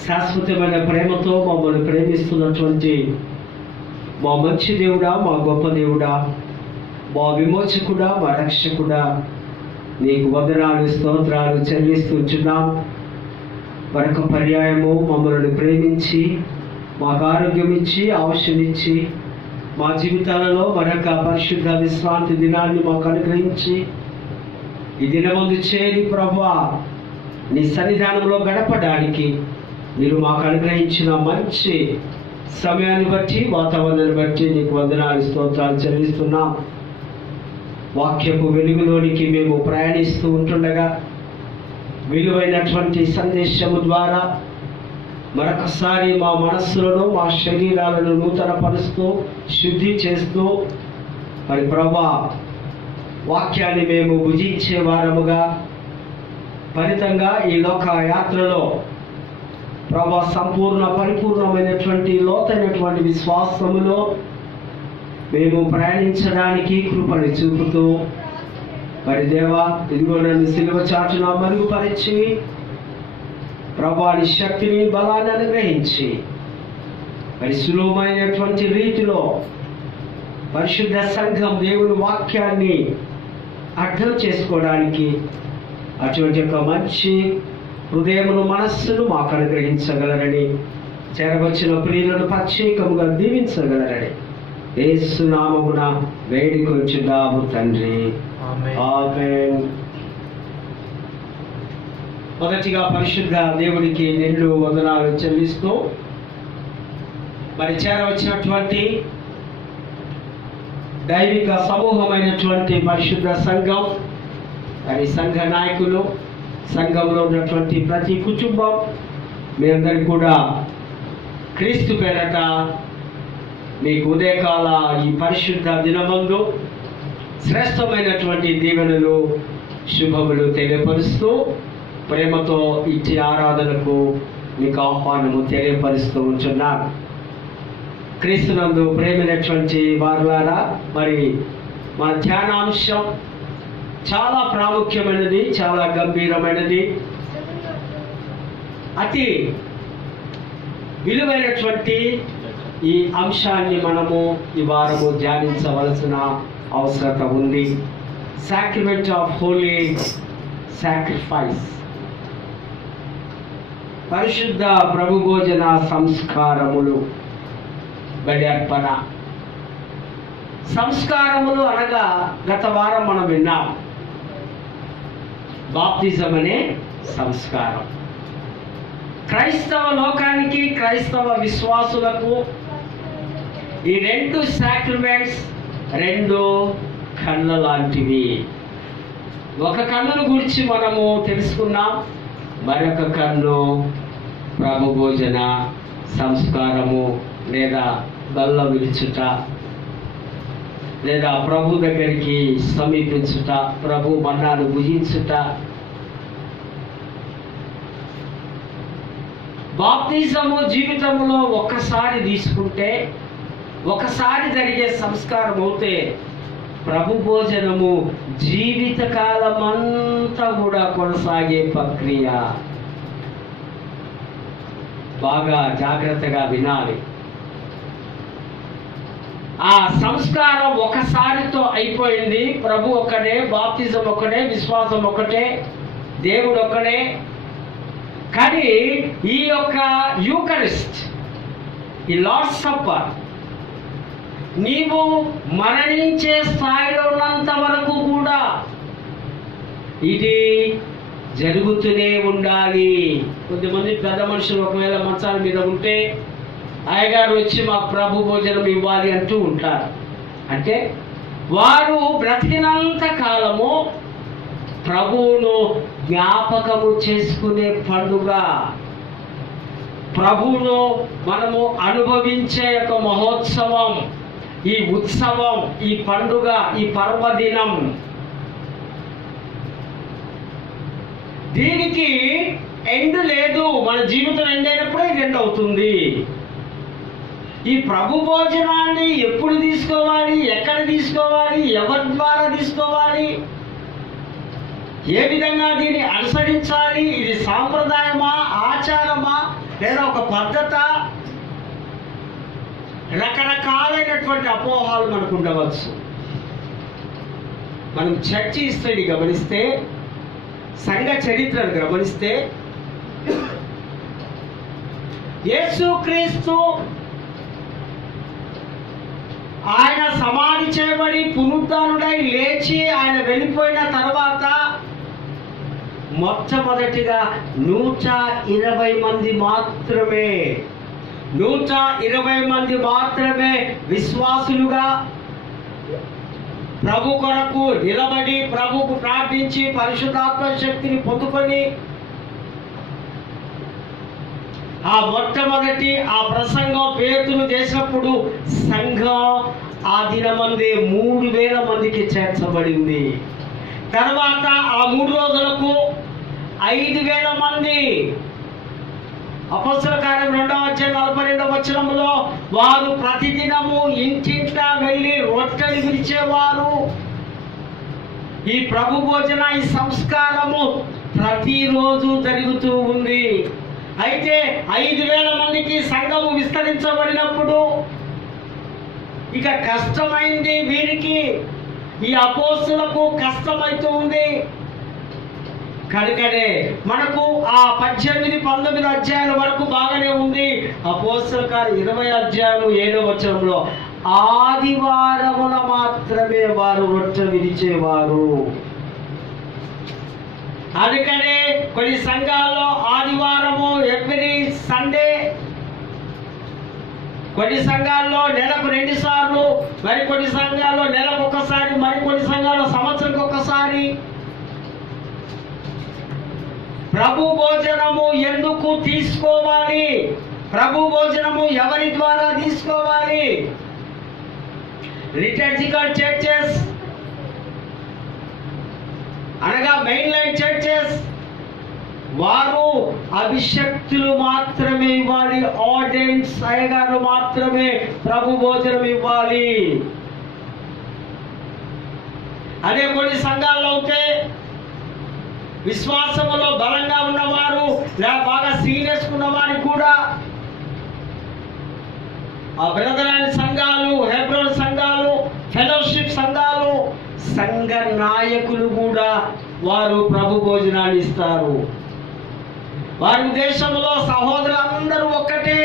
శాశ్వతమైన ప్రేమతో మమ్మల్ని ప్రేమిస్తున్నటువంటి మా మంచి దేవుడా, మా గొప్ప దేవుడా, మా విమోచకుడా, మా రక్షకుడా, నీకు వందనాలు స్తోత్రాలు చెల్లిస్తున్నాం. మరొక పర్యాయము మమ్మల్ని ప్రేమించి మాకు ఆరోగ్యం ఇచ్చి ఆయుష్యం ఇచ్చి మా జీవితాలలో మరొక పరిశుద్ధ విశ్రాంతి దినాన్ని మాకు అనుగ్రహించి ఈ దినమందు చేరి ప్రభువా నీ సన్నిధానంలో గడపడానికి మీరు మాకు అనుగ్రహించిన మంచి సమయాన్ని బట్టి వాతావరణాన్ని బట్టి నీకు వందనాలు స్తోత్రాలు చెల్లిస్తున్నాం. వాక్యపు వెలుగులోనికి మేము ప్రయాణిస్తూ ఉంటుండగా విలువైనటువంటి సందేశము ద్వారా మరొకసారి మా మనస్సులను మా శరీరాలను నూతనపరుస్తూ శుద్ధి చేస్తూ మరి ప్రభువా వాక్యాన్ని మేము భుజించే వారముగా ఫలితంగా ఈ లోక యాత్రలో ప్రభువా సంపూర్ణ పరిపూర్ణమైనటువంటి లోతైనటువంటి విశ్వాసములో మేము ప్రయాణించడానికి కృపను చూపుతూ మరి దేవా ఇదిగో నన్ను సిలువ చాటున మరుగుపరిచి ప్రభువా నీ శక్తిని బలాన్ని అనుగ్రహించి మరి సులువమైనటువంటి రీతిలో పరిశుద్ధ సంఘం దేవుని వాక్యాన్ని అర్థం చేసుకోవడానికి అటువంటి యొక్క మంచి హృదయమును మనస్సును మాకు అనుగ్రహించగలరని చేరవచ్చిన ప్రియులను ప్రత్యేకముగా దీవించగలరని యేసు నామమున వేడుకొంచున్నాము తండ్రి, ఆమేన్. మొదటిగా పరిశుద్ధ దేవుడికి నిండు వందనాలు చెల్లిస్తూ మరి చేరవచ్చినటువంటి దైవిక సమూహమైనటువంటి పరిశుద్ధ సంఘం, మరి సంఘ నాయకులు, సంఘంలో ఉన్నటువంటి ప్రతి కుటుంబం, మీ అందరికీ కూడా క్రీస్తు పేరట మీకు ఉదయకాల ఈ పరిశుద్ధ దినమందు శ్రేష్టమైనటువంటి దీవెనలు శుభములు తెలియపరుస్తూ ప్రేమతో ఇచ్చే ఆరాధనకు మీకు ఆహ్వానము తెలియపరుస్తూ ఉంటున్నాను. క్రీస్తునందు ప్రేమైనటువంటి వారులారా, మరి మన ధ్యానాంశం చాలా ప్రాముఖ్యమైనది, చాలా గంభీరమైనది, అతి విలువైనటువంటి ఈ అంశాన్ని మనము ఈ వారము ధ్యానించవలసిన అవసరత ఉంది. సాక్రిమెంట్ ఆఫ్ హోలీ సాక్రిఫైస్, పరిశుద్ధ ప్రభు భోజన సంస్కారములు, బలి అర్పణ. సంస్కారములు అనగా గత వారం మనం విన్నాం, బాప్తిజం అనే సంస్కారం. క్రైస్తవ లోకానికి, క్రైస్తవ విశ్వాసులకు ఈ రెండు సాక్రిమెంట్స్ రెండు కళ్ళ లాంటివి. ఒక కన్నును గురించి మనము తెలుసుకున్నాం, మరొక కన్ను ప్రభు భోజన సంస్కారము లేదా బల్ల విలుచుట లేదా ప్రభు దగ్గరికి సమీపించుట, ప్రభు మన్నాను భుజించుట. బాప్తిజము జీవితంలో ఒక్కసారి తీసుకుంటే, ఒకసారి జరిగే సంస్కారం అవుతే, ప్రభు భోజనము జీవితకాలం అంతా కూడా కొనసాగే ప్రక్రియ. బాగా జాగ్రత్తగా వినాలి. ఆ సంస్కారం ఒకసారితో అయిపోయింది. ప్రభు ఒక్కడే, బాప్తిజం ఒక్కడే, విశ్వాసం ఒక్కటే, దేవుడు ఒక్కడే. కానీ ఈ యొక్క యూకరిస్ట్, ఈ లార్డ్స్ సప్పర్, నీవు మరణించే స్థాయిలో ఉన్నంత వరకు కూడా ఇది జరుగుతూనే ఉండాలి. కొంతమంది పెద్ద మనుషులు ఒకవేళ మంచాల మీద ఉంటే అయ్యగారు వచ్చి మాకు ప్రభు భోజనం ఇవ్వాలి అంటూ ఉంటారు. అంటే వారు బ్రతికినంత కాలము ప్రభువును జ్ఞాపకము చేసుకునే పండుగ, ప్రభువును మనము అనుభవించే ఒక మహోత్సవం, ఈ ఉత్సవం, ఈ పండుగ, ఈ పర్వదినం. దీనికి ఎండ్ లేదు. మన జీవితం ఎండ్ అయినప్పుడే ఎండ్ అవుతుంది. ఈ ప్రభు భోజనాన్ని ఎప్పుడు తీసుకోవాలి, ఎక్కడ తీసుకోవాలి, ఎవరి ద్వారా తీసుకోవాలి, ఏ విధంగా దీన్ని అనుసరించాలి, ఇది సాంప్రదాయమా, ఆచారమా, లేదా ఒక పద్ధత, రకరకాలైనటువంటి అపోహాలు మనకు ఉండవచ్చు. మనం చర్చి హిస్టరీ గమనిస్తే, సంఘ చరిత్రను గమనిస్తే, యేసుక్రీస్తు ఆయన సమాధి చేయబడి పునరుద్ధానుడై లేచి ఆయన వెళ్ళిపోయిన తర్వాత మొట్టమొదటిగా 120 మంది మాత్రమే 120 మంది మాత్రమే విశ్వాసులుగా ప్రభు కొరకు నిలబడి ప్రభుకు ప్రార్థించి పరిశుద్ధాత్మ శక్తిని పొందుకొని ఆ మొట్టమొదటి ఆ ప్రసంగం పేతురు చేసినప్పుడు సంఘం ఆ దినమందే 3000 మందికి చేర్చబడింది. తర్వాత ఆ 3 రోజులకు 5000 మంది. అపొస్తలుల కార్యం 2వ అధ్యాయం 42వ వచనంలో వారు ప్రతిదినము ఇంటింటా వెళ్ళి రొట్టెలు విరిచేవారు. ఈ ప్రభు భోజన, ఈ సంస్కారము ప్రతిరోజు జరుగుతూ ఉంది. అయితే 5000 మందికి సంఘము విస్తరించబడినప్పుడు ఇక కష్టమైంది వీరికి, ఈ అపోస్తులకు కష్టమైతూ ఉంది. కనుకనే మనకు ఆ 18-19 అధ్యాయాల వరకు బాగానే ఉంది. అపోస్తలుల కార్యం 20వ అధ్యాయం 7వ వచనంలో ఆదివారమున మాత్రమే వారు రొట్టె విరిచేవారు. అందుకనే కొన్ని సంఘాల్లో ఆదివారము ఎవ్రీ సండే, కొన్ని సంఘాల్లో నెలకు 2 సార్లు, మరి కొన్ని సంఘాల్లో నెలకు ఒకసారి, మరి కొన్ని సంఘాల్లో సంవత్సరానికి ఒకసారి. ప్రభు భోజనము ఎందుకు తీసుకోవాలి? ప్రభు భోజనము ఎవరి ద్వారా తీసుకోవాలి? లిటర్జికల్ చర్చెస్ అనగా మెయిన్ లైన్ చర్చెస్ వారు అభిషక్తులు మాత్రమే ఇవ్వాలి, ఆర్డెన్స్ అయ్యగారు మాత్రమే ప్రభు భోజనం ఇవ్వాలి. అదే కొన్ని సంఘాల్లో అయితే విశ్వాసములో బలంగా ఉన్నవారు, బాగా సీరియస్ ఉన్నవారికి కూడా ఆ బ్రదర్ సంఘాలు, హెబ్రోన్ సంఘాలు, ఫెలోషిప్ సంఘాలు, సంఘ నాయకులు కూడా వారు ప్రభు భోజనాలు ఇస్తారు. వారి దేశంలో సహోదరులందరూ ఒక్కటే,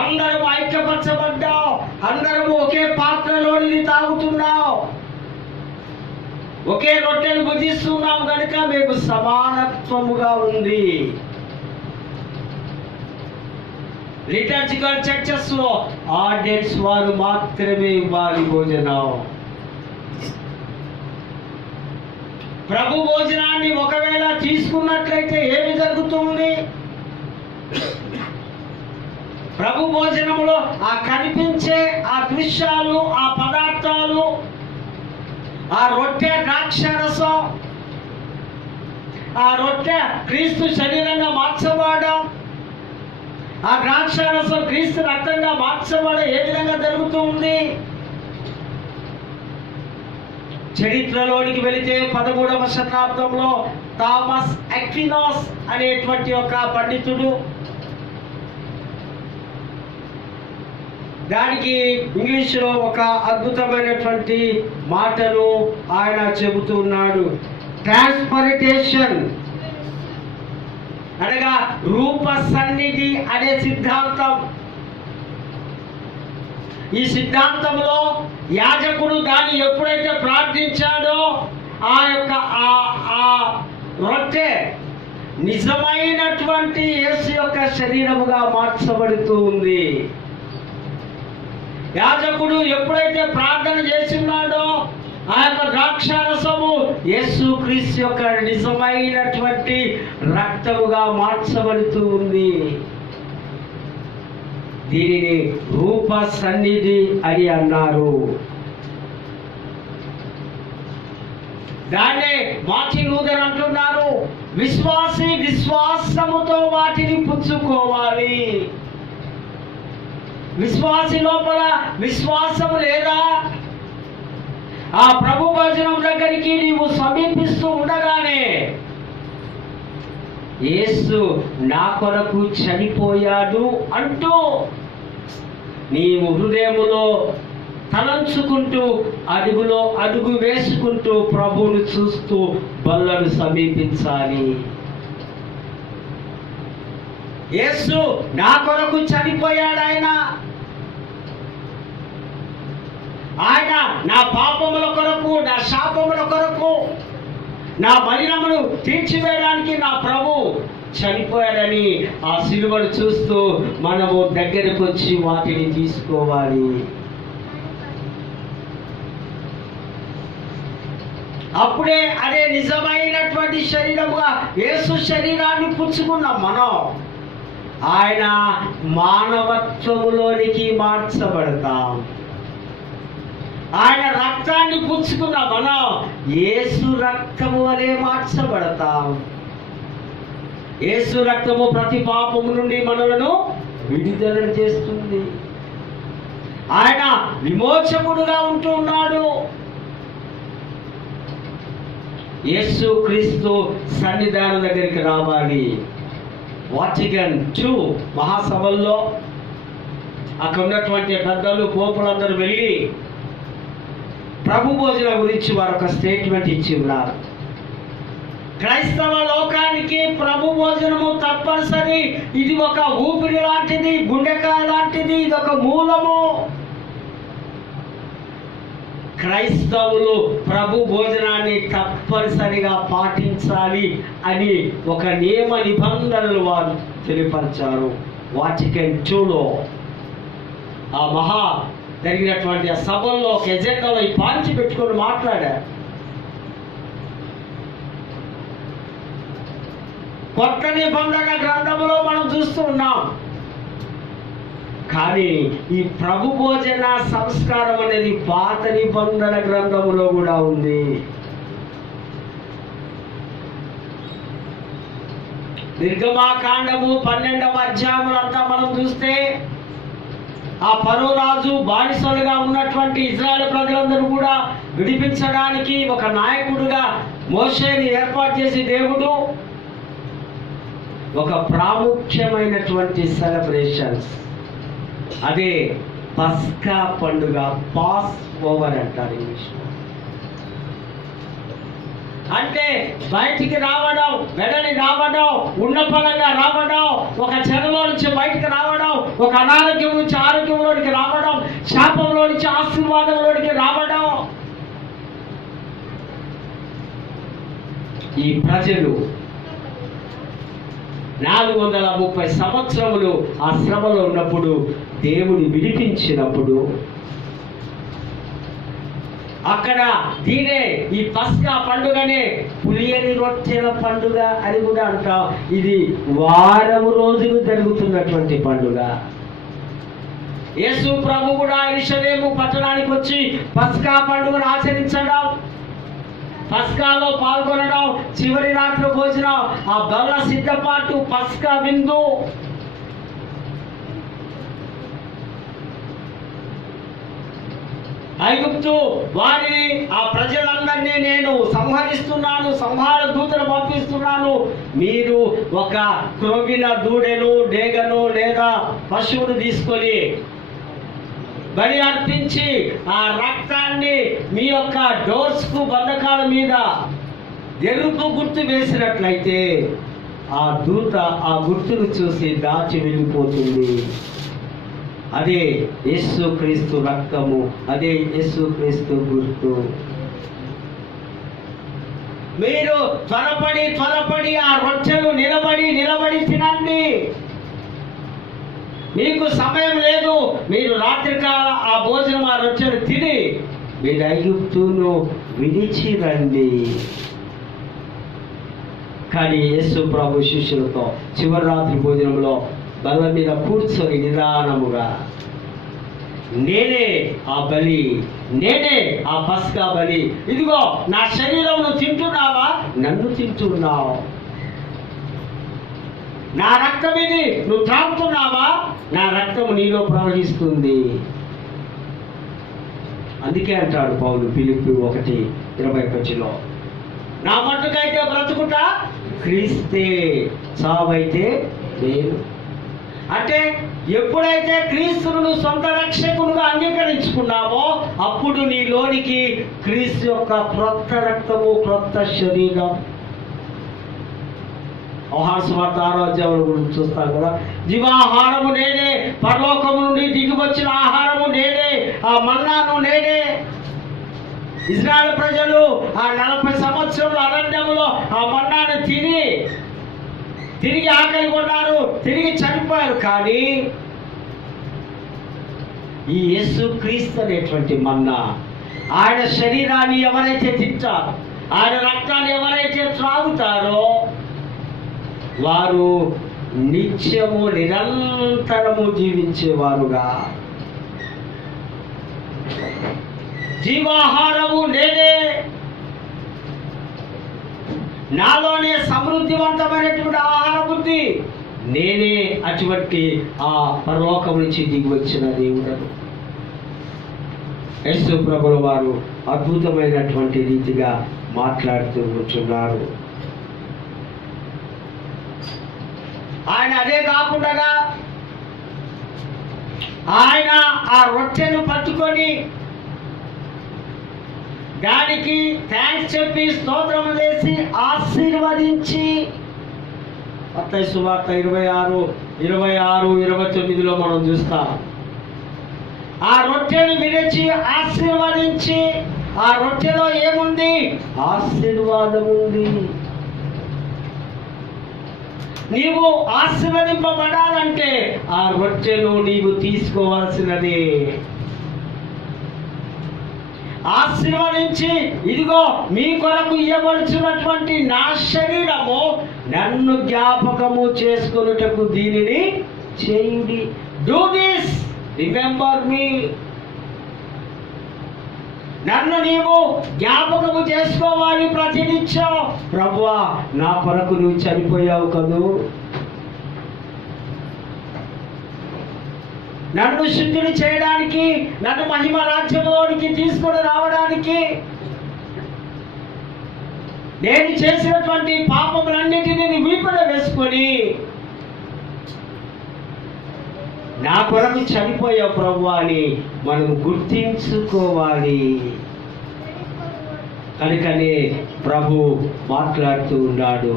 అందరూ ఐక్యపరచబడ్డాం, అందరూ ఒకే పాత్రలోని తాగుతున్నాం, ఒకే రొట్టెలు భుజిస్తున్నాం కనుక మేము సమానత్వముగా ఉంది. లిటర్జికల్ చర్చెస్ లో ఆర్డెన్స్ వారు మాత్రమే ఇవ్వాలి భోజనం. ప్రభు భోజనాన్ని ఒకవేళ తీసుకున్నట్లయితే ఏమి జరుగుతుంది? ప్రభు భోజనంలో ఆ కనిపించే ఆ దృశ్యాలు, ఆ పదార్థాలు, ఆ రొట్టె ద్రాక్షారసం, ఆ రొట్టె క్రీస్తు శరీరంగా మార్చబడడం, ఆ ద్రాక్షారసం క్రీస్తు రక్తంగా మార్చబడడం ఏ విధంగా జరుగుతూ ఉంది? చరిత్రలోనికి వెళితే 13వ శతాబ్దంలో థామస్ అక్వినాస్ అనేటువంటి ఒక పండితుడు, దానికి ఇంగ్లీష్లో ఒక అద్భుతమైనటువంటి మాటను ఆయన చెబుతున్నాడు. ట్రాన్స్పరిటేషన్ అనగా రూప సన్నిధి అనే సిద్ధాంతం. ఈ సిద్ధాంతంలో యాజకుడు దాన్ని ఎప్పుడైతే ప్రార్థించాడో ఆ యొక్క ఆ రొట్టె నిజమైనటువంటి యేసు యొక్క శరీరముగా మార్చబడుతూ ఉంది. యాజకుడు ఎప్పుడైతే ప్రార్థన చేస్తున్నాడో ఆ యొక్క ద్రాక్షారసము యేసుక్రీస్తు యొక్క నిజమైనటువంటి రక్తముగా మార్చబడుతూ ఉంది. దీనిని రూప సన్నిధి అని అన్నారు. దాన్నే మార్టిన్ లూథర్ అంటున్నారు, విశ్వాసి విశ్వాసముతో వాటిని పుచ్చుకోవాలి. విశ్వాసి లోపల విశ్వాసము లేదా? ఆ ప్రభు భోజనం దగ్గరికి నీవు సమీపిస్తూ ఉండగానే యేసు నా కొరకు చనిపోయాడు అంటూ నీవు హృదయములో తలంచుకుంటూ అడుగులో అడుగు వేసుకుంటూ ప్రభువును చూస్తూ బల్లను సమీపించాలి. యేసు నా కొరకు చనిపోయాడు. ఆయన నా పాపముల కొరకు, నా శాపముల కొరకు, నా మలినమును తీర్చివేయడానికి నా ప్రభు చనిపోయాడని ఆ సిలువను చూస్తూ మనము దగ్గరకు వచ్చి వాటిని తీసుకోవాలి. అప్పుడే అదే నిజమైనటువంటి శరీరముగా యేసు శరీరాన్ని పుచ్చుకున్నాం మనం. ఆయన మానవత్వములోనికి మార్చబడతాం. ఆయన రక్తాన్ని పుచ్చుకున్న మనం యేసు రక్తము వలె మార్చబడతాం. యేసు రక్తము ప్రతి పాపము నుండి మనలను విడుదల చేస్తుంది. ఆయన విమోచకుడుగా ఉంటూ ఉన్నాడు. యేసు క్రీస్తు సన్నిధానం దగ్గరికి రావాలి. వాటికన్ II మహాసభల్లో అక్కడ ఉన్నటువంటి పెద్దలు, పోపులందరూ వెళ్ళి ప్రభు భోజనం గురించి వారు ఒక స్టేట్మెంట్ ఇచ్చి ఉన్నారు. క్రైస్తవ లోకానికి ప్రభు భోజనము తప్పనిసరి. ఇది ఒక ఊపిరి లాంటిది, గుండెకాయ లాంటిది, ఇది ఒక మూలము. క్రైస్తవులు ప్రభు భోజనాన్ని తప్పనిసరిగా పాటించాలి అని ఒక నియమ నిబంధనలు వారు తెలియపరిచారు. వాటికన్ IIలో ఆ మహా జరిగినటువంటి ఆ సభల్లో ఒక ఎజెండాలో ఈ పాంచి పెట్టుకొని మాట్లాడారు. కొత్త నిబంధన గ్రంథంలో మనం చూస్తూ ఉన్నాం. కానీ ఈ ప్రభు భోజన సంస్కారం అనేది పాత నిబంధన గ్రంథములో కూడా ఉంది. నిర్గమాకాండము 12వ అధ్యాయములంతా మనం చూస్తే ఆ ఫరో రాజు బానిసలుగా ఉన్నటువంటి ఇజ్రాయెల్ ప్రజలందరూ కూడా విడిపించడానికి ఒక నాయకుడుగా మోషేని ఏర్పాటు చేసి దేవుడు ఒక ప్రాముఖ్యమైనటువంటి సెలబ్రేషన్స్, అదే పస్కా పండుగ, పాస్ ఓవర్ అంటారు ఇంగ్లీష్లో. అంటే బయటికి రావడం, వెడని రావడం, ఉన్నపలంగా రావడం, ఒక చెరలో నుంచి బయటికి రావడం, ఒక అనారోగ్యం నుంచి ఆరోగ్యంలోనికి రావడం, శాపంలో నుంచి ఆశీర్వాదంలోనికి రావడం. ఈ ప్రజలు 430 సంవత్సరములు ఆ శ్రమలో ఉన్నప్పుడు దేవుడు విడిపించినప్పుడు అక్కడ దీనే ఈ పస్కా పండుగనే పులియని రొట్టెల పండుగ అని కూడా అంటాం. ఇది వారం రోజులు జరుగుతున్నటువంటి పండుగ. యేసు ప్రభు కూడా యెరూషలేము పట్టణానికి వచ్చి పస్కా పండుగను ఆచరించడం, పస్కాలో పాల్గొనడం, చివరి రాత్రి భోజనం, ఆ బల్ల సిద్ధపాటు, పస్కా విందు. ఐగుప్తు వారిని, ఆ ప్రజలందరినీ నేను సంహరిస్తున్నాను, సంహార దూతను పంపిస్తున్నాను. మీరు ఒక క్రొవ్విన దూడెను, డేగను లేదా పశువును తీసుకొని బలి అర్పించి ఆ రక్తాన్ని మీ యొక్క డోర్స్ కు, బంధకాల మీద ఎరుపు గుర్తు వేసినట్లయితే ఆ దూత ఆ గుర్తును చూసి దాచి వెళ్ళిపోతుంది. అదే యేసుక్రీస్తు రక్తము, అదే యేసుక్రీస్తు గుర్తు. మీరు త్వరపడి ఆ రొట్టెలు నిలబడి తినండి. మీకు సమయం లేదు, మీరు రాత్రికాల ఆ భోజనం, ఆ రొట్టెలు తిని మీరు ఐగుప్తును విడిచి రండి. కానీ యేసు ప్రభు శిష్యులతో చివరి రాత్రి భోజనంలో బల్ల మీద కూర్చొని నిదానముగా, నేనే ఆ బలి, నేనే ఆ పస్కా బలి, ఇదిగో నా శరీరం నువ్వు తింటున్నావా, నన్ను తింటున్నావు. నా రక్తం ఇది, నువ్వు త్రాగుతున్నావా, నా రక్తము నీలో ప్రవహిస్తుంది. అందుకే అంటాడు పౌలు ఫిలిప్పీ 1:21, నా మట్టుకైతే బ్రతుకుట క్రీస్తే, చావైతే నేను. అంటే ఎప్పుడైతే క్రీస్తును సొంత రక్షకుడుగా అంగీకరించుకున్నావో అప్పుడు నీలోనికి క్రీస్తు యొక్క క్రొత్త రక్తము, క్రొత్త శరీరం. యోహాను సువార్త 6వ అధ్యాయం గురించి చూస్తాం కదా, జీవాహారము నేనే, పరలోకము నుండి దిగి వచ్చిన ఆహారము నేనే, ఆ మన్నాను నేనే. ఇజ్రాయెల్ ప్రజలు ఆ 40 సంవత్సరముల అరణ్యములో ఆ మన్నాను తిరిగి ఆకలి కొన్నారు, తిరిగి చనిపోయారు. కానీ ఈ యేసు క్రీస్తు అనేటువంటి మన్నా, ఆయన శరీరాన్ని ఎవరైతే తింటారో, ఆయన రక్తాన్ని ఎవరైతే త్రాగుతారో వారు నిత్యము నిరంతరము జీవించేవారుగా, జీవాహారము నేనే, నాలోనే సమృద్ధివంతమైనటువంటి ఆహారం ఉంది, నేనే అటువంటి ఆ పరలోకం నుంచి దిగి వచ్చిన దేవుడను. యేసు ప్రభుల వారు అద్భుతమైనటువంటి రీతిగా మాట్లాడుతూ కూర్చున్నారు. ఆయన అదే కాకుండా ఆయన ఆ రొట్టెను పట్టుకొని దానికి థ్యాంక్స్ చెప్పి స్తోత్రం చేసి ఆశీర్వదించి, మత్తయి సువార్త 26:29 మనం చూస్తాం. ఆ రొట్టెను విరిచి ఆశీర్వదించి, ఆ రొట్టెలో ఏముంది? ఆశీర్వాదం ఉంది. నీవు ఆశీర్వదింపబడాలంటే ఆ రొట్టెను నీవు తీసుకోవాల్సినది. ఆశీర్వదించి, ఇదిగో మీ కొరకు ఇవ్వబడుచున్నటువంటి నా శరీరము, నన్ను జ్ఞాపకము చేసుకొనుటకు దీనిని చేయుడి. Do this remember me. నన్ను నీవు జ్ఞాపకము చేసుకోవాలి ప్రతినిత్యం. ప్రభువా, నా కొరకు నువ్వు చనిపోయావు కదూ, నన్ను శుద్ధిని చేయడానికి, నన్ను మహిమ రాజ్యంలోనికి తీసుకొని రావడానికి, నేను చేసినటువంటి పాపములన్నిటినీ వీపున వేసుకొని నా కొరకు చనిపోయావు ప్రభు అని మనం గుర్తించుకోవాలి. కనుకనే ప్రభు మాట్లాడుతూ ఉన్నాడు,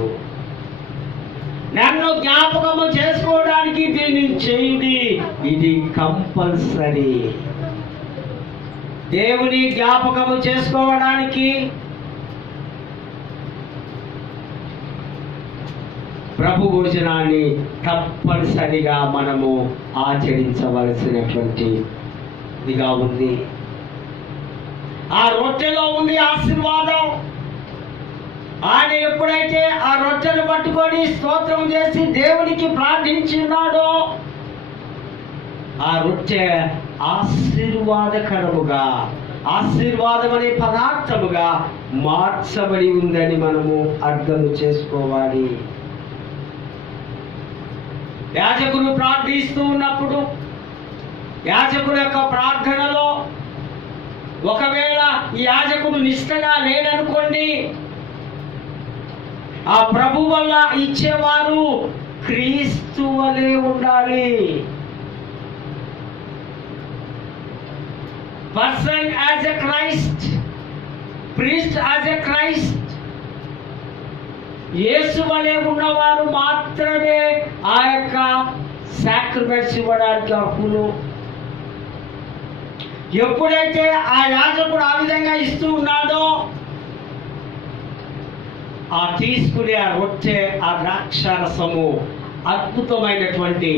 నన్ను జ్ఞాపకము చేసుకోవడానికి దీన్ని చేయుడి. ఇది కంపల్సరీ. దేవుని జ్ఞాపకము చేసుకోవడానికి ప్రభు భోజనాన్ని తప్పనిసరిగా మనము ఆచరించవలసినటువంటి ఇదిగా ఉంది. ఆ రొట్టెలో ఉంది ఆశీర్వాదం. ఆయన ఎప్పుడైతే ఆ రొట్టెను పట్టుకొని స్తోత్రం చేసి దేవునికి ప్రార్థించినాడో ఆ రొట్టె ఆశీర్వాదకరముగా, ఆశీర్వాదం అనే పదార్థముగా మార్చబడి ఉందని మనము అర్థం చేసుకోవాలి. యాజకులు ప్రార్థిస్తూ ఉన్నప్పుడు యాజకుడు యొక్క ప్రార్థనలో ఒకవేళ ఈ యాజకుడు నిష్ఠగా లేడనుకోండి, ఆ ప్రభు వల్ల ఇచ్చేవారు క్రీస్తు వలె ఉండాలి. Person as a Christ, priest as a Christ. యేసు వలె ఉన్నవారు మాత్రమే ఆ యొక్క సాక్రిఫైస్ ఇవ్వడానికి అర్హులు. ఎప్పుడైతే ఆ యాజకుడు ఆ విధంగా ఇస్తూ ఉన్నాడో ఆ తీసుకునే ఆ రొట్టె, ఆ ద్రాక్షారసము అద్భుతమైనటువంటి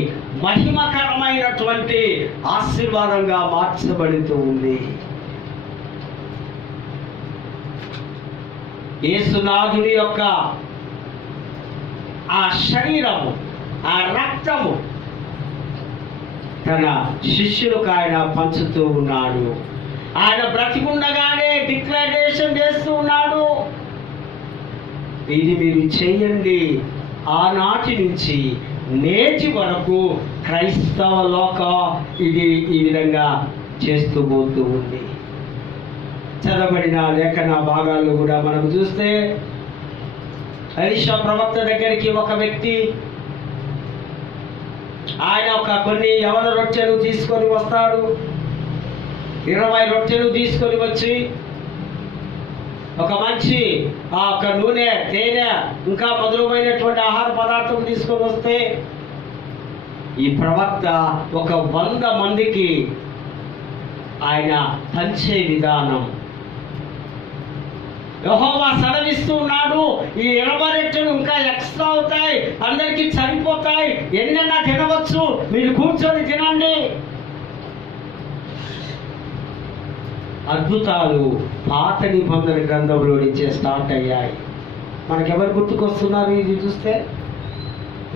మహిమకరమైనటువంటి ఆశీర్వాదంగా మార్చబడుతూ ఉంది. యేసునాథుని యొక్క ఆ శరీరము, ఆ రక్తము తన శిష్యులకు ఆయన పంచుతూ ఉన్నాడు. ఆయన బ్రతికుండగానే డిక్లరేషన్ చేస్తూ ఉన్నాడు, ఇది మీరు చేయండి. ఆనాటి నుంచి నేటి వరకు క్రైస్తవ లోకం ఇది ఈ విధంగా చేస్తూ పోతూ ఉంది. చదవబడిన లేఖన భాగాలు కూడా మనం చూస్తే, ఎలీషా ప్రవక్త దగ్గరికి ఒక వ్యక్తి ఆయన కొన్ని యవన రొట్టెలు తీసుకొని వస్తాడు. 20 రొట్టెలు తీసుకొని వచ్చి ఒక మంచి ఒక నూనె, తేనె, ఇంకా మధురమైనటువంటి ఆహార పదార్థం తీసుకొని వస్తే ఈ ప్రవక్త 100 మందికి ఆయన పంచే విధానం, యెహోవా సెలవిస్తూ ఉన్నాడు, ఈ 20 రొట్టెలు ఇంకా ఎక్స్ట్రా అవుతాయి, అందరికీ సరిపోతాయి, ఎన్నైనా తినవచ్చు, మీరు కూర్చొని తినండి. అద్భుతాలు పాత నిబంధన గ్రంథంలో నుంచే స్టార్ట్ అయ్యాయి. మనకెవరు గుర్తుకొస్తున్నారు ఇది చూస్తే?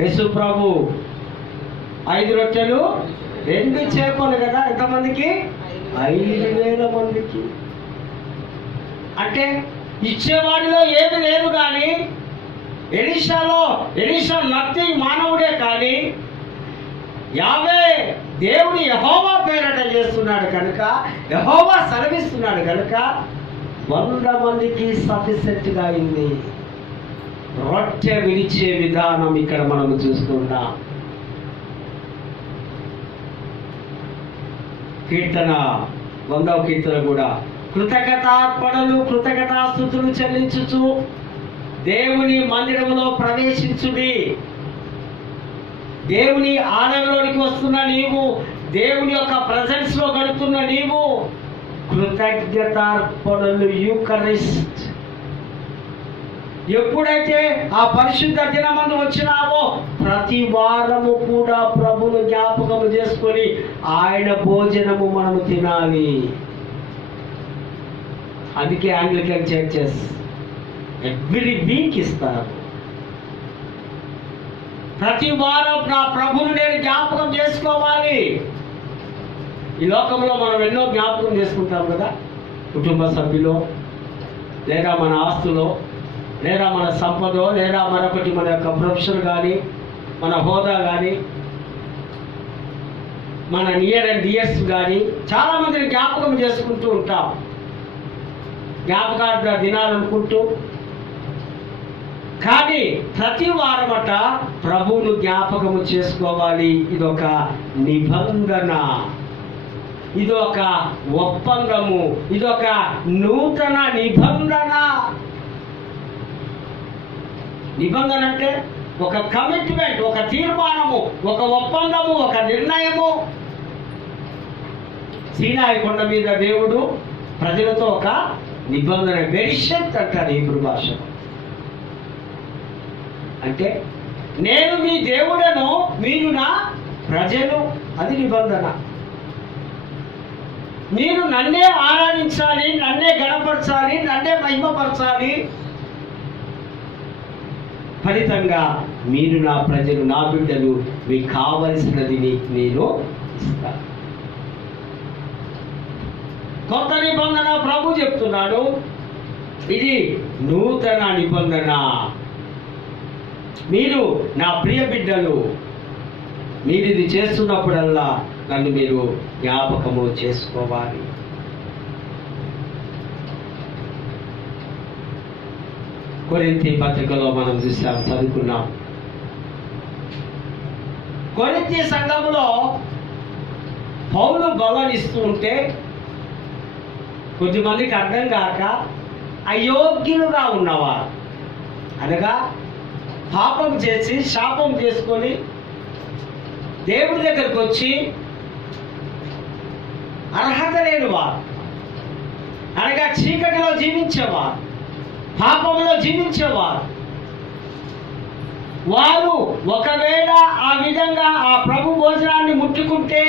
యేసు ప్రభు 5 రొట్టెలు 2 చేపలు కదా, ఎంతమందికి? 5,000 మందికి. అంటే ఇచ్చేవాడిలో ఏమి లేదు, కానీ ఎలీషా నత్తి మానవుడే, కానీ యావే దేవుడు యెహోవా పేరట చేస్తున్నాడు కనుక, యెహోవా సెలవిస్తున్నాడు కనుక 100 మందికి సఫిషియెంట్గా అయింది. రొట్టె విడిచే విధానం ఇక్కడ మనం చూస్తున్నాం. కీర్తన 100వ కీర్తన కూడా, కృతజ్ఞతార్పణలు కృతజ్ఞతాస్తుతులు చెల్లించుచు దేవుని మందిరములో ప్రవేశించుడి. దేవుని ఆలయంలోనికి వస్తున్న నీవు, దేవుని యొక్క ప్రెజెన్స్ లో గడుపుతున్న నీవు, కృతజ్ఞతార్పణలు యూకరిస్ట్ ఎప్పుడైతే ఆ పరిశుద్ధ దినమందు వచ్చినావో ప్రతి వారము కూడా ప్రభువును జ్ఞాపకము చేసుకొని ఆయన భోజనము మనము తినాలి. అందుకే ఆంగ్లికన్ చర్చెస్ ఎవ్రీ వీక్ ఇస్తారు. ప్రతి వారం నా ప్రభువును నేను జ్ఞాపకం చేసుకోవాలి. ఈ లోకంలో మనం ఎన్నో జ్ఞాపకం చేసుకుంటాం కదా, కుటుంబ సభ్యులు, లేదా మన ఆస్తులో, లేదా మన సంపదో, లేదా మరొకటి మన యొక్క ప్రొఫెషన్ కానీ, మన హోదా కానీ, మన నియర్ అండ్ డియర్స్ కానీ చాలామందిని జ్ఞాపకం చేసుకుంటూ ఉంటాం, జ్ఞాపకార్థ దినాలు అనుకుంటూ. కానీ ప్రతి వారమట ప్రభువును జ్ఞాపకము చేసుకోవాలి. ఇదొక నిబంధన, ఇదొక ఒప్పందము, ఇదొక నూతన నిబంధన. నిబంధన అంటే ఒక కమిట్మెంట్, ఒక తీర్మానము, ఒక ఒప్పందము, ఒక నిర్ణయము. సీనాయి కొండ మీద దేవుడు ప్రజలతో ఒక నిబంధన, బెరిషత్ అంటారు హీబ్రూ భాషలో. అంటే నేను మీ దేవుడను, మీరు నా ప్రజలు, అది నిబంధన. మీరు నన్నే ఆరాధించాలి, నన్నే గణపరచాలి, నన్నే మహిమపరచాలి. ఫలితంగా మీరు నా ప్రజలు, నా బిడ్డలు, మీకు కావలసినది నేను ఇస్తాను. కొత్త నిబంధన ప్రభు చెప్తున్నాడు, ఇది నూతన నిబంధన. మీరు నా ప్రియ బిడ్డలు, మీరు ఇది చేస్తున్నప్పుడల్లా నన్ను మీరు జ్ఞాపకము చేసుకోవాలి. కొరింథీ పత్రికలో మనం చూసాం, చదువుకున్నాం. కొరింథీ సంఘములో పౌలు బలనిస్తూ ఉంటే కొద్దిమందికి అర్థం కాక అయోగ్యులుగా ఉన్నవారు, అనగా పాపం చేసి శాపం చేసుకొని దేవుడి దగ్గరకు వచ్చి అర్హత లేని వారు, అనగా చీకటిలో జీవించేవారు, పాపంలో జీవించేవారు, వారు ఒకవేళ ఆ విధంగా ఆ ప్రభు భోజనాన్ని ముట్టుకుంటే,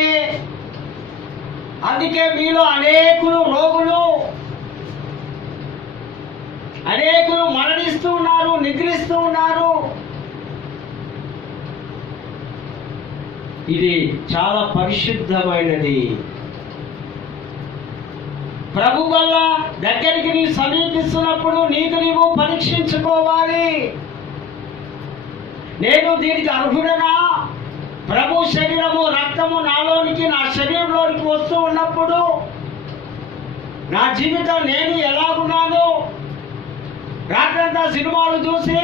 అందుకే మీలో అనేకులు రోగులు, అనేకులు మరణిస్తూ ఉన్నారు, నిద్రిస్తూ ఉన్నారు. ఇది చాలా పరిశుద్ధమైనది. ప్రభు వల్ల దగ్గరికి నీవు సమీపిస్తున్నప్పుడు నీవు పరీక్షించుకోవాలి. నేను దీనికి అర్హుడనా? ప్రభు శరీరము రక్తము నాలోనికి, నా శరీరంలోనికి వస్తూ ఉన్నప్పుడు నా జీవితం నేను ఎలాగున్నాను? రాత్రంతా సినిమాలు చూసి,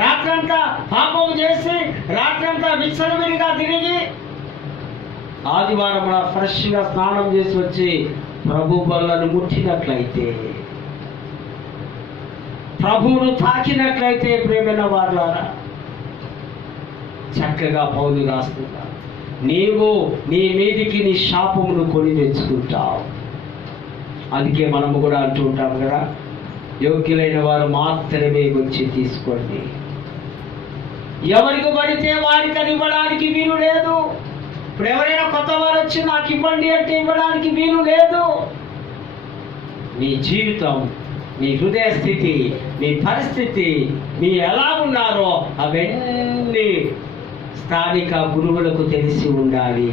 రాత్రంతా పాపం చేసి, రాత్రంతా విచ్చలవిడిగా తిరిగి, ఆదివారం ఫ్రెష్గా స్నానం చేసి వచ్చి ప్రభు బల్లను ముట్టినట్లయితే, ప్రభువును తాకినట్లయితే, ప్రేమైన వారులారా, చక్కగా పౌలు రాస్తున్నా, నీవు నీ మీదికి నీ శాపమును కొని తెచ్చుకుంటావు. అందుకే మనము కూడా అంటూ ఉంటాము కదా, యోగ్యులైన వారు మాత్రమే వచ్చి తీసుకోండి, ఎవరికి పడితే వారికి అది ఇవ్వడానికి వీలు లేదు. ఇప్పుడు ఎవరైనా కొత్త వారు వచ్చి నాకు ఇవ్వండి అంటే ఇవ్వడానికి వీలు లేదు. మీ జీవితం, మీ హృదయ స్థితి, మీ పరిస్థితి, మీ ఎలా ఉన్నారో అవన్నీ స్థానిక గురువులకు తెలిసి ఉండాలి.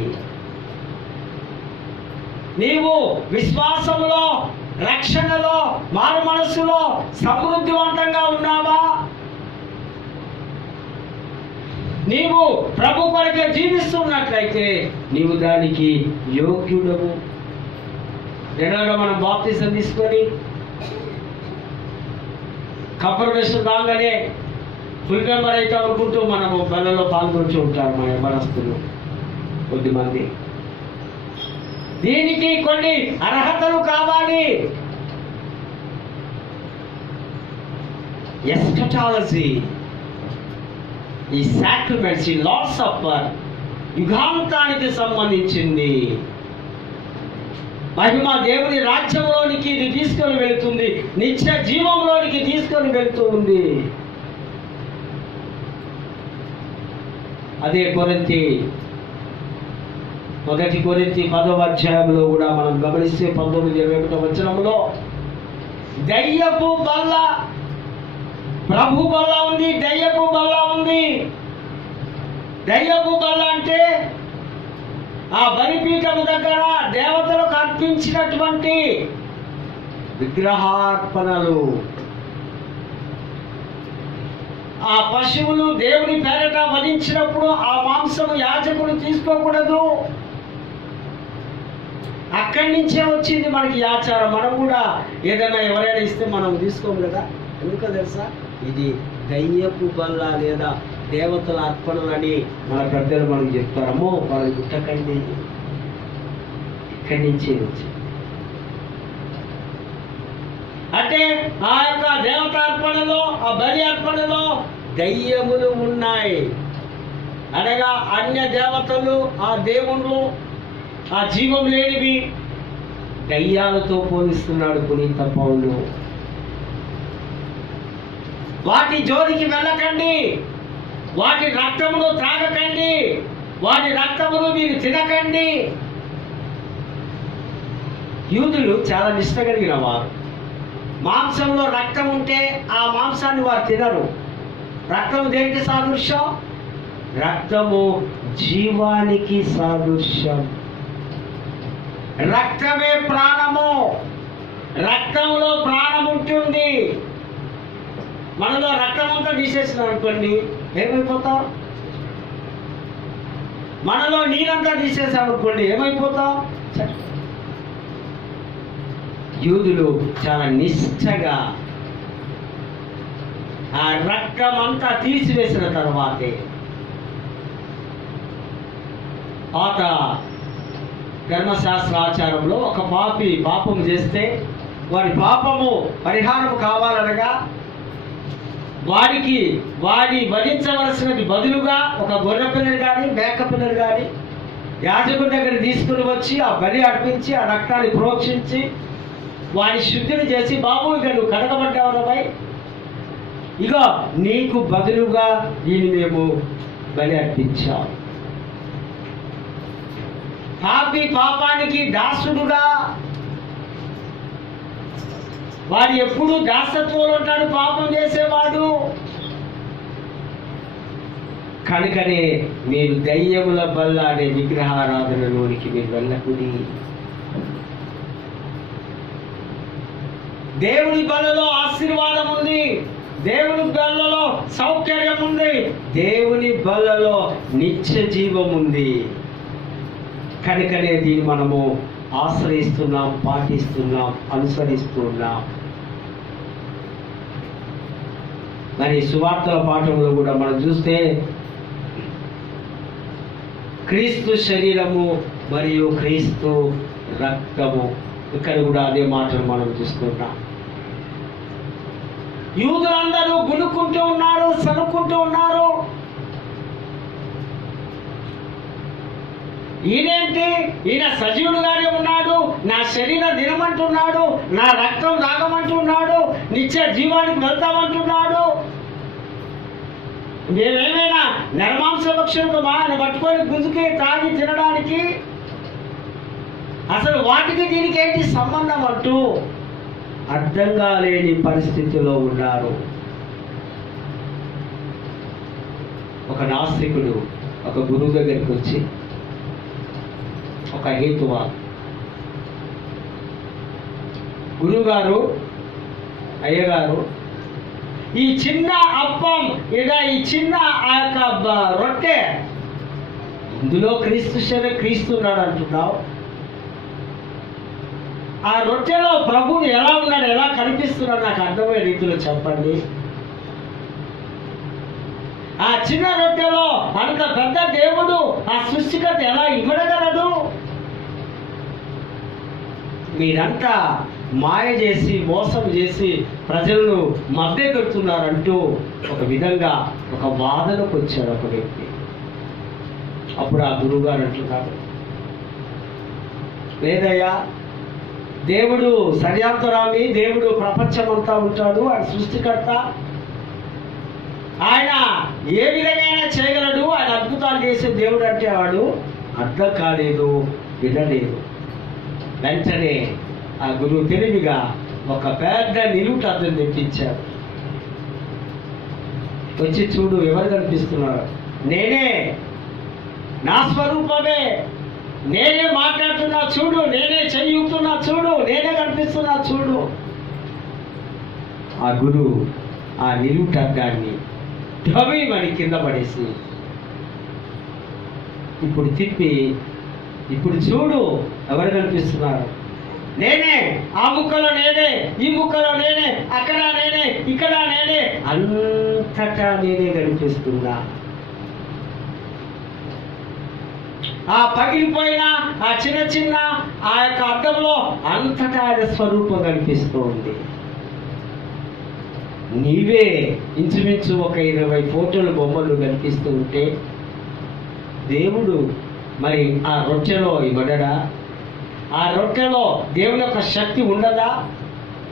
నీవు విశ్వాసంలో, రక్షణలో, మారు మనస్సులో సమృద్ధివంతంగా ఉన్నావా? నీవు ప్రభు కొరకే జీవిస్తున్నట్లయితే నీవు దానికి యోగ్యుడవు. రెండవగా మనం బాప్తిజం తీసుకొని కన్ఫర్మేషన్ రాగానే ఫుల్ మెంబర్ అయితే అనుకుంటూ మనము బలలో పాల్గొంటూ ఉంటారు మన యవనస్తులు కొద్దిమంది. దీనికి కొన్ని అర్హతలు కావాలి. ఎస్కటాలజీ, ఈ సాక్రిమెంట్స్, ఈ లార్డ్స్ సప్పర్ యుగాంతానికి సంబంధించింది. మహిమ దేవుని రాజ్యంలోనికి ఇది తీసుకొని వెళుతుంది, నిత్య జీవంలోనికి తీసుకొని వెళుతూ ఉంది. అదే కొరింథీ, 1 కొరింథీ 10వ అధ్యాయంలో కూడా మనం గమనిస్తే 19-21 వచనంలో దయ్యపు బల్ల, ప్రభు బల్ల ఉంది, దయ్యపు బల్ల ఉంది. దయ్యపు బల్ల అంటే ఆ బలిపీఠము దగ్గర దేవతలకు అర్పించినటువంటి విగ్రహార్పణలు. ఆ పశువులు దేవుని పేరట వధించినప్పుడు ఆ మాంసము యాజకులు తీసుకోకూడదు. అక్కడి నుంచే వచ్చింది మనకి ఆచారం. మనం కూడా ఏదైనా ఎవరైనా ఇస్తే మనం తీసుకోము కదా. ఎందుకో తెలుసా? ఇది దయ్యపు బల్ల లేదా దేవతల అర్పణలని మన పెద్దలు మనకు చెప్తారమ్మో, వాళ్ళు గుట్టకండి, ఇక్కడి నుంచే వచ్చింది. అంటే ఆ యొక్క దేవత అర్పణలో, ఆ బలి అర్పణలో దయ్యములు ఉన్నాయి. అనగా అన్య దేవతలు, ఆ దేవుళ్ళు, ఆ జీవం లేనివి దయ్యాలతో పోలిస్తున్నాడు పునీత పౌలు. వాటి జోలికి వెళ్ళకండి, వాటి రక్తమును త్రాగకండి, వాటి రక్తమును మీరు తినకండి. యూదులు చాలా నిష్ట కలిగిన వారు. మాంసంలో రక్తం ఉంటే ఆ మాంసాన్ని వారు తినరు. రక్తం దేనికి సాదృశ్యం? రక్తము జీవానికి సాదృశ్యం. రక్తమే ప్రాణము. రక్తంలో ప్రాణం ఉంటుంది. మనలో రక్తం అంతా తీసేసినాం అనుకోండి, ఏమైపోతాం? మనలో నీరంతా తీసేసాం అనుకోండి, ఏమైపోతాం? యూదులు చాలా నిష్ఠగా ఆ రక్తం అంతా తీసివేసిన తర్వాతే పాత ధర్మశాస్త్ర ఆచారంలో ఒక పాపి పాపం చేస్తే వాడి పాపము పరిహారం కావాలనగా వాడి వధించవలసినది బదులుగా ఒక గొర్రె పిల్లలు కానీ మేక పిల్లలు కానీ యాజకుడి దగ్గర తీసుకుని వచ్చి ఆ బలి అర్పించి ఆ రక్తాన్ని ప్రోక్షించి వాడి శుద్ధిని చేసి, బాబు ఇక నువ్వు కడగబడ్డావునపై, ఇక నీకు బదులుగా దీన్ని మేము బలి అర్పించాం. పాపి పాపానికి దాసుడుగా, వాడు ఎప్పుడు దాసత్వంలో ఉంటాడు, పాపం చేసేవాడు. కనుకనే మీరు దయ్యముల బల్ల అనే విగ్రహారాధనలోనికి మీరు వెళ్ళకుడి. దేవుని బలలో ఆశీర్వాదం ఉంది, దేవుని బలలో సౌకర్యం ఉంది, దేవుని బలలో నిత్య జీవం ఉంది. కనుకనే దీన్ని మనము ఆశ్రయిస్తున్నాం, పాటిస్తున్నాం, అనుసరిస్తున్నాం. మరి సువార్తల పాఠంలో కూడా మనం చూస్తే క్రీస్తు శరీరము మరియు క్రీస్తు రక్తము, ఇక్కడ కూడా అదే మాటలు మనం చూస్తున్నాం. యూదులందరూ గునుక్కుంటూ ఉన్నారు, సనుక్కుంటూ ఉన్నారు. ఈయనేంటి, ఈయన సజీవుడుగానే ఉన్నాడు, నా శరీరం దినమంటున్నాడు, నా రక్తం తాగమంటున్నాడు, నిత్య జీవానికి వెళ్తామంటున్నాడు. మేమేమైనా నరమాంస భక్షణకు ఆయన పట్టుకొని గుంజుకి తాగి తినడానికి? అసలు వాటికి దీనికి ఏంటి సంబంధం అంటూ అర్థం కాలేని పరిస్థితిలో ఉన్నారు. ఒక నాస్తికుడు ఒక గురువు దగ్గరికి వచ్చి, ఒక హేతువా, గురువుగారు, అయ్యగారు, ఈ చిన్న అప్పం లేదా ఈ చిన్న ఆ యొక్క రొట్టె, ఇందులో క్రీస్తు శరీరం, క్రీస్తు ఉన్నాడు అంటున్నావు. ఆ రొట్టెలో ప్రభువు ఎలా ఉన్నాడు, ఎలా కనిపిస్తున్నాడు నాకు అర్థమయ్యే రీతిలో చెప్పండి. ఆ చిన్న రొట్టెలో అంత పెద్ద దేవుడు ఆ సృష్టికర్త ఎలా ఇవ్వగలడు? మీరంతా మాయ చేసి, మోసం చేసి ప్రజలను మభ్య పెడుతున్నారంటూ ఒక విధంగా ఒక వాదనకు వచ్చాడు ఒక వ్యక్తి. అప్పుడు ఆ గురువుగారు అంటున్నారు, లేదయ్యా, దేవుడు సర్యాంతరామి, దేవుడు ప్రపంచమంతా ఉంటాడు, ఆయన సృష్టికర్త, ఆయన ఏ విధంగా చేయగలడు, ఆయన అద్భుతాలు చేసే దేవుడు అంటే వాడు అర్థం కాలేదు, వినలేదు. వెంటనే ఆ గురువు తెలివిగా ఒక పెద్ద నిలువుట అర్థం తెప్పించారు. వచ్చి చూడు, ఎవరు కనిపిస్తున్నారు? నేనే, నా స్వరూపమే, నేనే మాట్లాడుతున్నా చూడు, నేనే చెయ్యుతున్నా చూడు, నేనే కనిపిస్తున్నా చూడు. ఆ గురువు ఆ నిలువుటద్దాన్ని ఢమీమని కింద పడేసి, ఇప్పుడు తిప్పి, ఇప్పుడు చూడు ఎవరు కనిపిస్తున్నారు? నేనే, ఆ ముక్కలో నేనే, ఈ ముక్కలో నేనే, అక్కడ నేనే, ఇక్కడ నేనే, అంతటా నేనే కనిపిస్తున్నా. ఆ పగిలిపోయిన ఆ చిన్న చిన్న ఆ యొక్క అర్థంలో అంతటా ఆయన స్వరూపం కనిపిస్తూ ఉంది. నీవే ఇంచుమించు ఒక 20 ఫోటోలు, బొమ్మలు కనిపిస్తూ ఉంటే దేవుడు మరి ఆ రొట్టెలో ఇవ్వడడా? ఆ రొట్టెలో దేవుని యొక్క శక్తి ఉండదా?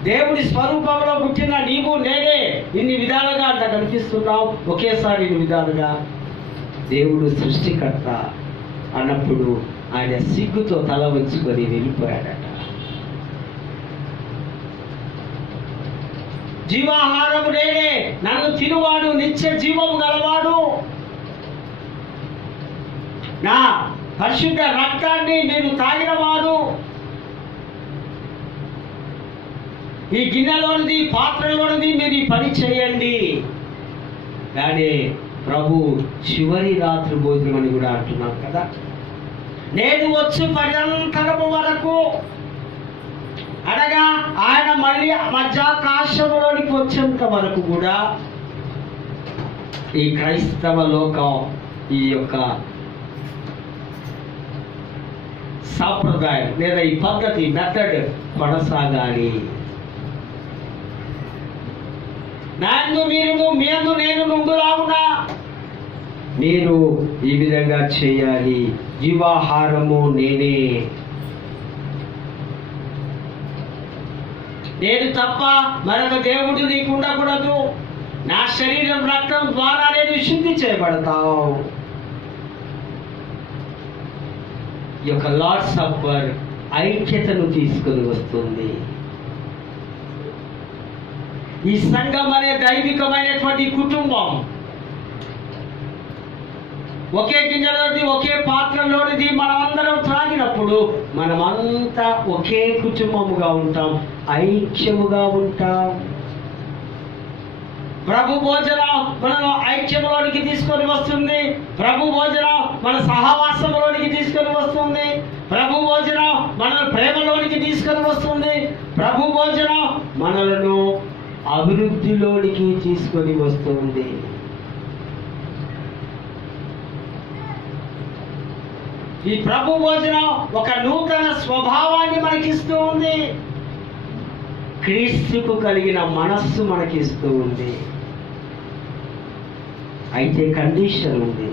దేవుడి స్వరూపంలో పుట్టిన నీవు నేనే ఇన్ని విధాలుగా అంత కనిపిస్తున్నావు, ఒకేసారి ఇన్ని విధాలుగా. దేవుడు సృష్టికర్త అన్నప్పుడు ఆయన సిగ్గుతో తల వంచుకొని వెళ్ళిపోయాడట. జీవాహారము నేనే, నన్ను తినువాడు నిత్య జీవము గలవాడు, నా పరిశుద్ధ రక్తాన్ని నేను తాగినవాడు, ఈ గిన్నెలోనిది, పాత్రలోనిది మీరు ఈ పని చేయండి. కానీ ప్రభు చివరి రాత్రి భోజనం అని కూడా అంటున్నాం కదా, నేను వచ్చు పర్యంతరము వరకు, అనగా ఆయన మళ్ళీ మధ్యాకాశంలోనికి వచ్చేంత వరకు కూడా ఈ క్రైస్తవ లోకం ఈ యొక్క సాంప్రదాయం లేదా ఈ పద్ధతి, మెథడ్ కొనసాగాలి. నాందు మీరు, మీ అందు నేను నుండులాగునా మీరు ఈ విధంగా చేయాలి. జీవాహారము నేనే, నేను తప్ప మరొక దేవుడు నీకు ఉండకూడదు. నా శరీరం, రక్తం ద్వారా నేను శుద్ధి చేయబడతావు. ఈ యొక్క లార్డ్ సప్పర్ ఐక్యతను తీసుకొని వస్తుంది. ఈ సంఘం అనే దైవికమైనటువంటి కుటుంబం ఒకే గిన్నెలోది, ఒకే పాత్రలోనిది మనమందరం త్రాగినప్పుడు మనమంతా ఒకే కుటుంబముగా ఉంటాం, ఐక్యముగా ఉంటాం. ప్రభు భోజనం మనను ఐక్యంలోనికి తీసుకొని వస్తుంది. ప్రభు భోజనం మన సహవాసంలోనికి తీసుకొని వస్తుంది. ప్రభు భోజనం మనల్ని ప్రేమలోనికి తీసుకొని వస్తుంది. ప్రభు భోజనం మనలను అభివృద్ధిలోనికి తీసుకొని వస్తుంది. ఈ ప్రభు భోజనం ఒక నూతన స్వభావాన్ని మనకిస్తూ ఉంది. క్రీస్తుకు కలిగిన మనస్సు మనకిస్తూ ఉంది. అయితే కండిషన్ ఉంది.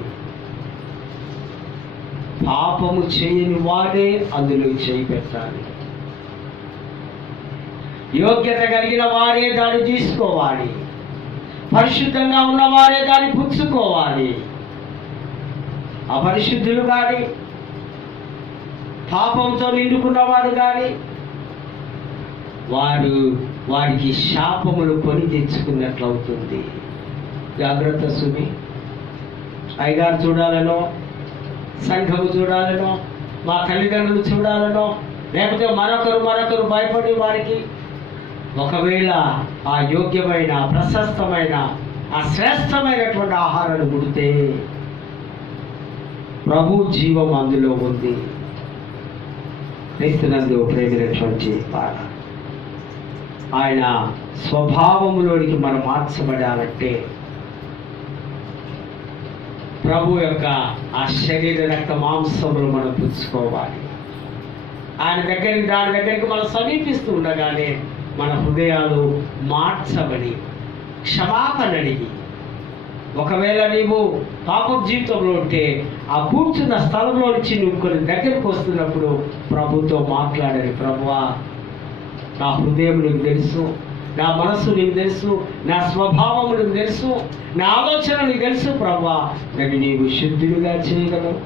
పాపము చేయని వాడే అందులో చేయి పెట్టాలి. యోగ్యత కలిగిన వారే దాన్ని తీసుకోవాలి. పరిశుద్ధంగా ఉన్నవారే దాన్ని పుచ్చుకోవాలి. అపరిశుద్ధులు కానీ, పాపంతో నిండుకున్నవాడు కానీ వారికి శాపములు కొని తెచ్చుకున్నట్లు అవుతుంది. జాగ్రత్త సుమి. అయ్యగారు చూడాలనో, సంఘము చూడాలనో, మా తల్లిదండ్రులు చూడాలనో, లేకపోతే మరొకరు భయపడి వారికి ఒకవేళ ఆ యోగ్యమైన, ప్రశస్తమైన, ఆ శ్రేష్టమైనటువంటి ఆహారాన్ని గుడితే ప్రభు జీవం అందులో ఉంది. క్రీస్తునందు ప్రేమైనటువంటి పాట. ఆయన స్వభావములోనికి మనం మార్చబడాలంటే ప్రభు యొక్క ఆ శరీర రక్త మాంసములు మనం పుచ్చుకోవాలి. దాని దగ్గరికి మనం సమీపిస్తూ ఉండగానే మన హృదయాలు మార్చబడి క్షమాపణ అడిగి, ఒకవేళ నీవు పాప జీవితంలో ఉంటే ఆ కూర్చున్న స్థలంలో నుంచి నువ్వు కొన్ని దగ్గరికి వస్తున్నప్పుడు ప్రభుతో మాట్లాడాలి. ప్రభువా, నా హృదయం నీకు తెలుసు, నా మనస్సు నీకు తెలుసు, నా స్వభావం నీకు తెలుసు, నా ఆలోచన నీకు తెలుసు. ప్రభువా, నన్ను నీవు శుద్ధుడిగా చేయగలవు.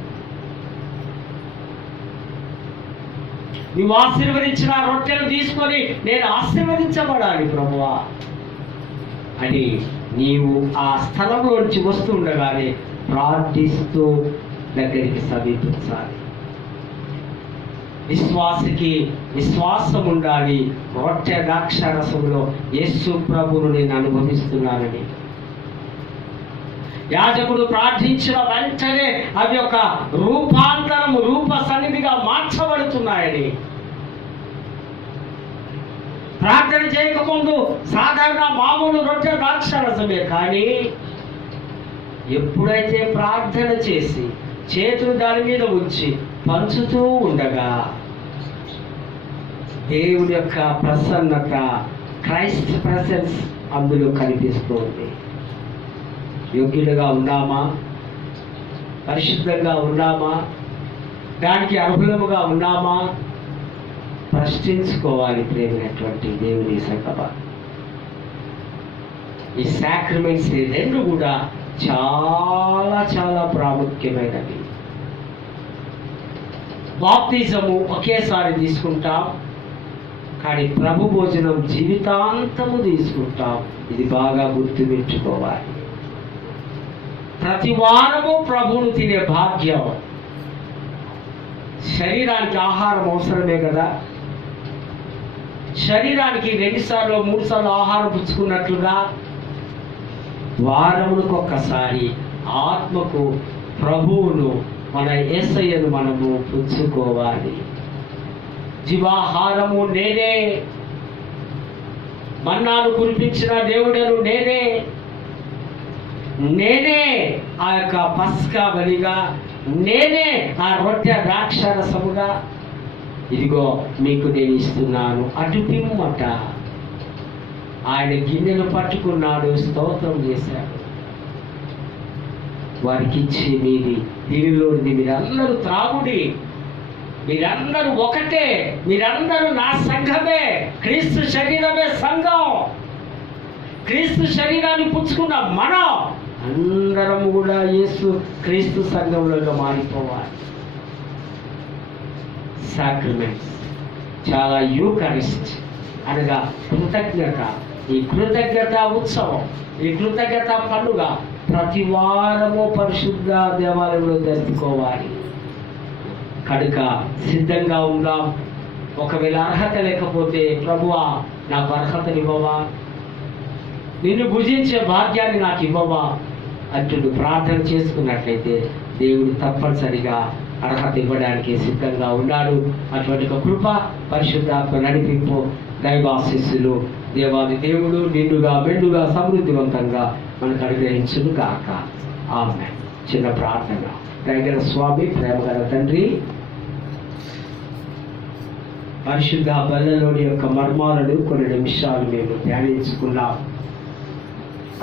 నువ్వు ఆశీర్వదించిన రొట్టెలు తీసుకొని నేను ఆశీర్వదించబడాలి ప్రభువా అని నీవు ఆ స్థలంలో నుంచి వస్తుండగానే ప్రార్థిస్తూ దగ్గరికి సమీపించాలి. విశ్వాసకి విశ్వాసం ఉండాలి. రొట్టె ద్రాక్షారసంలో యేసు ప్రభువును నేను అనుభవిస్తున్నానని. యాజకుడు ప్రార్థించిన వెంటనే అవి ఒక రూపాంతరము, రూప సన్నిధిగా మార్చబడుతున్నాయని. ప్రార్థన చేయకముందు సాధారణ మామూలు రొట్టె ద్రాక్షారసమే, కానీ ఎప్పుడైతే ప్రార్థన చేసి చేతులు దాని మీద ఉంచి పంచుతూ ఉండగా దేవుని యొక్క ప్రసన్నత, క్రైస్ట్ ప్రెసెన్స్ అందులో కనిపిస్తుంది. యోగ్యులుగా ఉన్నామా? పరిశుద్ధంగా ఉన్నామా? దానికి అర్హులముగా ఉన్నామా? ప్రశ్నించుకోవాలి. ప్రేమైనటువంటి దేవుని సంగమా, ఈ సాక్రమెంట్స్ రెండు కూడా చాలా చాలా ప్రాముఖ్యమైనవి. బాప్తిజము ఒకేసారి తీసుకుంటాం, కానీ ప్రభు భోజనం జీవితాంతము తీసుకుంటాం. ఇది బాగా గుర్తుపెట్టుకోవాలి. ప్రతి వారము ప్రభువును తినే భాగ్యం. శరీరానికి ఆహారం అవసరమే కదా. శరీరానికి 2 సార్లు 3 సార్లు ఆహారం పుచ్చుకున్నట్లుగా వారములకు ఒక్కసారి ఆత్మకు ప్రభువును, మన యేసయ్యను మనము పుచ్చుకోవాలి. జీవాహారము నేనే, మన్నాను కురిపించిన దేవుడను నేనే, నేనే ఆ యొక్క పస్కా బలిగా, నేనే ఆ రొట్టె ద్రాక్షారసముగా, ఇదిగో మీకు నేను ఇస్తున్నాను అటు పిమ్మట. ఆయన గిన్నెలు పట్టుకున్నాడు, స్తోత్రం చేశాడు. వారికి ఇచ్చి దీనిలోనిది మీరందరూ త్రాగుడి, మీరందరూ ఒకటే, మీరందరూ నా సంఘమే, క్రీస్తు శరీరమే సంఘం. క్రీస్తు శరీరాన్ని పుచ్చుకున్న మనం అందరం కూడా యేసు క్రీస్తు సంఘంలోగా మారిపోవాలి. సాక్రమెంట్స్ చాలా యూకరిస్ట్ అనగా కృతజ్ఞత. ఈ కృతజ్ఞత ఉత్సవం, ఈ కృతజ్ఞత పండుగ ప్రతి వారము పరిశుద్ధ దేవాలయంలో జరుపుకోవాలి. కనుక సిద్ధంగా ఉందాం. ఒకవేళ అర్హత లేకపోతే ప్రభువా నాకు అర్హతనివ్వవా, నిన్ను భుజించే భాగ్యాన్ని నాకు ఇవ్వవా అంటూ ప్రార్థన చేసుకున్నట్లయితే దేవుడు తప్పనిసరిగా అర్హత ఇవ్వడానికి సిద్ధంగా ఉన్నాడు. అటువంటి ఒక కృప, పరిశుద్ధాత్మ నడిపింపు, దైవాశీస్సులు దేవాది దేవుడు నిండుగా మెండుగా సమృద్ధివంతంగా మనకు అనుగ్రహించును గాక. ఆమేన్. చిన్న ప్రార్థన. దయగల స్వామి, ప్రేమగల తండ్రి, పరిశుద్ధ బల్లలోని యొక్క మర్మాలను కొన్ని నిమిషాలు మేము ధ్యానించుకున్నాం.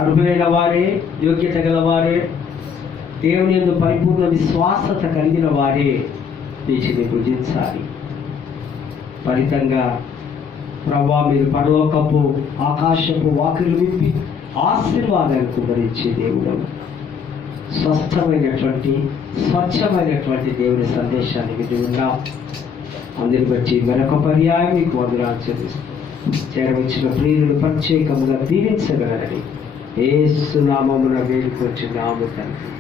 అర్హులైన వారే, యోగ్యత గల వారే, దేవుని యందు పరిపూర్ణ విశ్వాసత కలిగిన వారే వీటిని భుజించాలి. ఫలితంగా ప్రభువా, మీరు పరలోకపు ఆకాశపు వాకిలు విప్పి ఆశీర్వాదాలు కుమరించే దేవుడు, స్వస్థమైనటువంటి స్వచ్ఛమైనటువంటి దేవుని సందేశాన్ని విని ఉన్నాం. అందుని బట్టి మరొక పర్యాయం మీకు వందనాలు చెల్లిస్తాం. చేరవచ్చిన ప్రియులను ప్రత్యేకముగా దీవించగలరని యేసు నామమున వేడుకొచ్చున్నాము తండ్రి.